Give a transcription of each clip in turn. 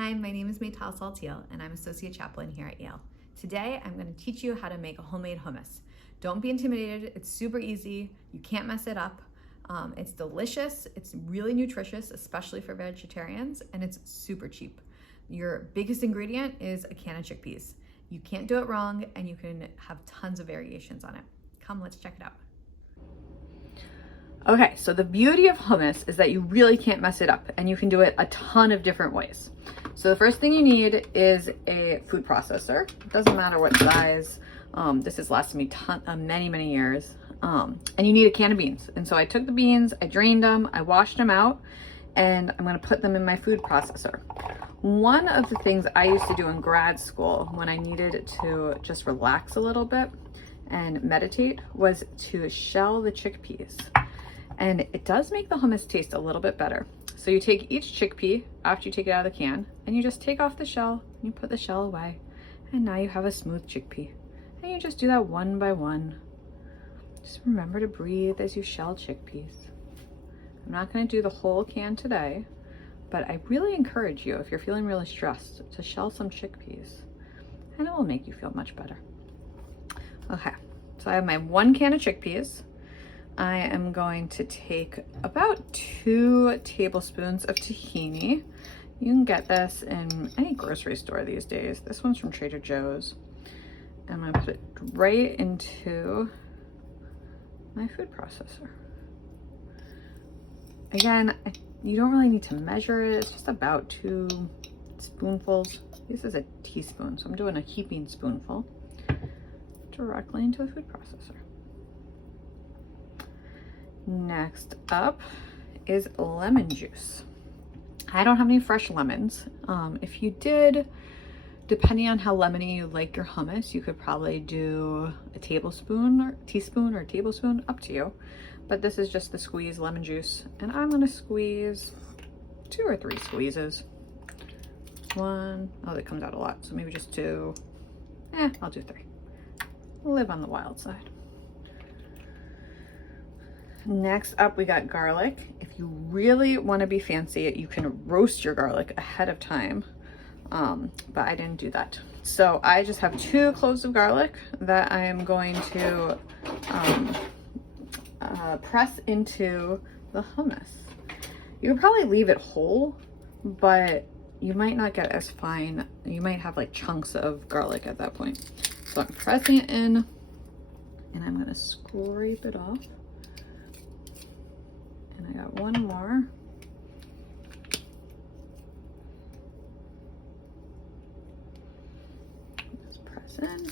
Hi, my name is Maytal, and I'm Associate Chaplain here at Yale. Today, I'm going to teach you how to make a homemade hummus. Don't be intimidated, it's super easy, you can't mess it up. It's delicious, it's really nutritious, especially for vegetarians, and it's super cheap. Your biggest ingredient is a can of chickpeas. You can't do it wrong, and you can have tons of variations on it. Come, let's check it out. Okay, so the beauty of hummus is that you really can't mess it up, and you can do it a ton of different ways. So the first thing you need is a food processor. It doesn't matter what size. This has lasted me many years. And you need a can of beans. And so I took the beans, I drained them, I washed them out, and I'm gonna put them in my food processor. One of the things I used to do in grad school when I needed to just relax a little bit and meditate was to shell the chickpeas. And it does make the hummus taste a little bit better. So you take each chickpea after you take it out of the can, and you just take off the shell, and you put the shell away, and now you have a smooth chickpea. And you just do that one by one. Just remember to breathe as you shell chickpeas. I'm not gonna do the whole can today, but I really encourage you, if you're feeling really stressed, to shell some chickpeas, and it will make you feel much better. Okay, so I have my 1 can of chickpeas. I am going to take about 2 tablespoons of tahini. You can get this in any grocery store these days. This one's from Trader Joe's. I'm gonna put it right into my food processor. Again, you don't really need to measure it. It's just about 2 spoonfuls. This is a teaspoon, so I'm doing a heaping spoonful directly into the food processor. Next up is lemon juice. I don't have any fresh lemons. If you did, depending on how lemony you like your hummus, you could probably do a teaspoon or tablespoon, up to you. But this is just the squeezed lemon juice, and I'm gonna squeeze 2 or 3 squeezes. 1, oh, that comes out a lot, so maybe just 2. I'll do 3. Live on the wild side. Next up, we got garlic. If you really want to be fancy, you can roast your garlic ahead of time, but I didn't do that. So I just have 2 cloves of garlic that I am going to press into the hummus. You could probably leave it whole, but you might not get as fine. You might have like chunks of garlic at that point. So I'm pressing it in, and I'm going to scrape it off. And I got 1 more. Just press in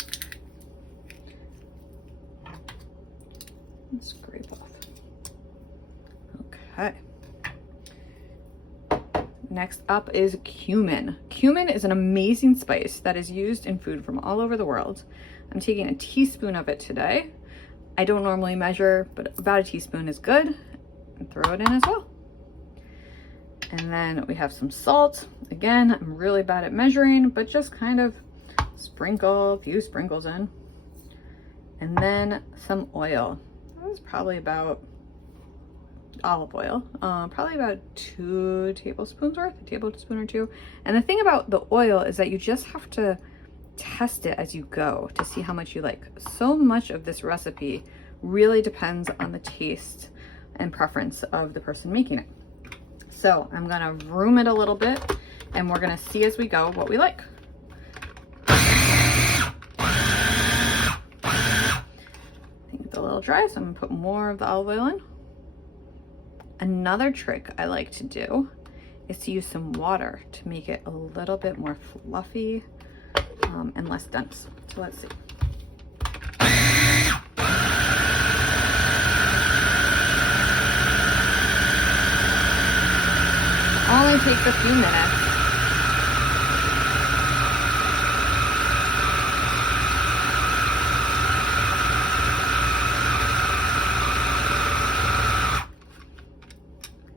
and scrape off. Okay. Next up is cumin. Cumin is an amazing spice that is used in food from all over the world. I'm taking a teaspoon of it today. I don't normally measure, but about a teaspoon is good. And throw it in as well. And then we have some salt. Again, I'm really bad at measuring, but just kind of sprinkle a few sprinkles in. And then some oil. That was probably about olive oil, probably about 2 tablespoons worth, a tablespoon or 2. And the thing about the oil is that you just have to test it as you go to see how much you like. So much of this recipe really depends on the taste and preference of the person making it. So I'm gonna room it a little bit, and we're gonna see as we go what we like. I think it's a little dry, so I'm gonna put more of the olive oil in. Another trick I like to do is to use some water to make it a little bit more fluffy and less dense. So let's see. Only takes a few minutes.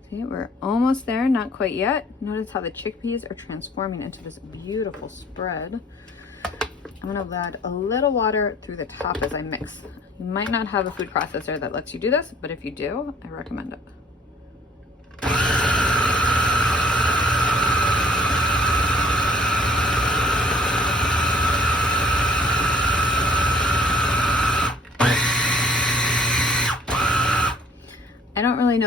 See, we're almost there, not quite yet. Notice how the chickpeas are transforming into this beautiful spread. I'm gonna add a little water through the top as I mix. You might not have a food processor that lets you do this, but if you do, I recommend it.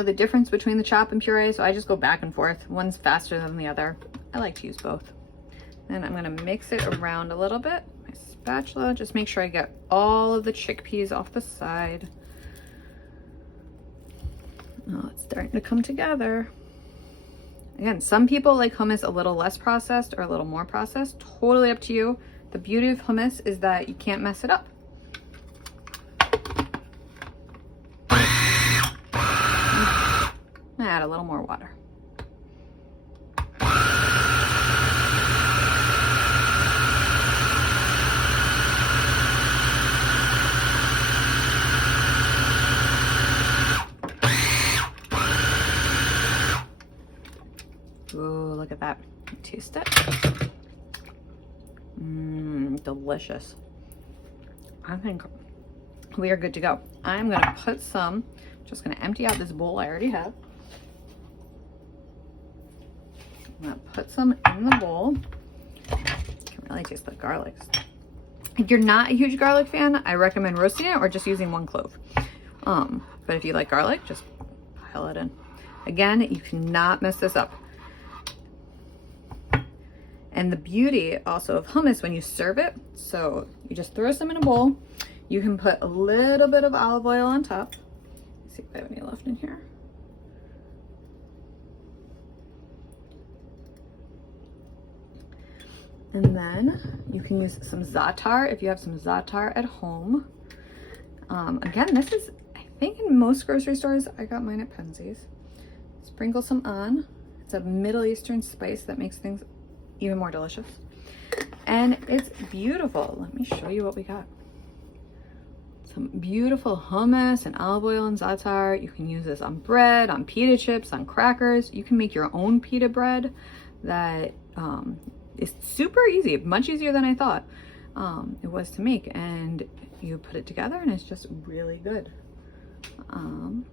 know the difference between the chop and puree, so I just go back and forth. One's faster than the other. I like to use both. And I'm gonna mix it around a little bit. My spatula, just make sure I get all of the chickpeas off the side. Oh, it's starting to come together. Again, some people like hummus a little less processed or a little more processed. Totally up to you. The beauty of hummus is that you can't mess it up. Add a little more water. Ooh, look at that. Taste it. Delicious. I think we are good to go. I'm gonna put some, just gonna empty out this bowl I already have. I'm gonna put some in the bowl. I can really taste the garlic. If you're not a huge garlic fan, I recommend roasting it or just using 1 clove. But if you like garlic, just pile it in. Again, you cannot mess this up. And the beauty also of hummus when you serve it, so you just throw some in a bowl. You can put a little bit of olive oil on top. Let's see if I have any left in here. And then you can use some Za'atar if you have some Za'atar at home. Again, this is, I think in most grocery stores, I got mine at Penzeys. Sprinkle some on. It's a Middle Eastern spice that makes things even more delicious. And it's beautiful. Let me show you what we got. Some beautiful hummus and olive oil and Za'atar. You can use this on bread, on pita chips, on crackers. You can make your own pita bread that is super easy, much easier than I thought it was to make. And you put it together and it's just really good. And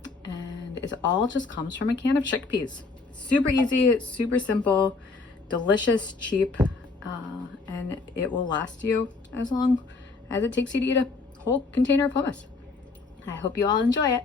it all just comes from a can of chickpeas. Super easy, super simple, delicious, cheap, and it will last you as long as it takes you to eat a whole container of hummus. I hope you all enjoy it.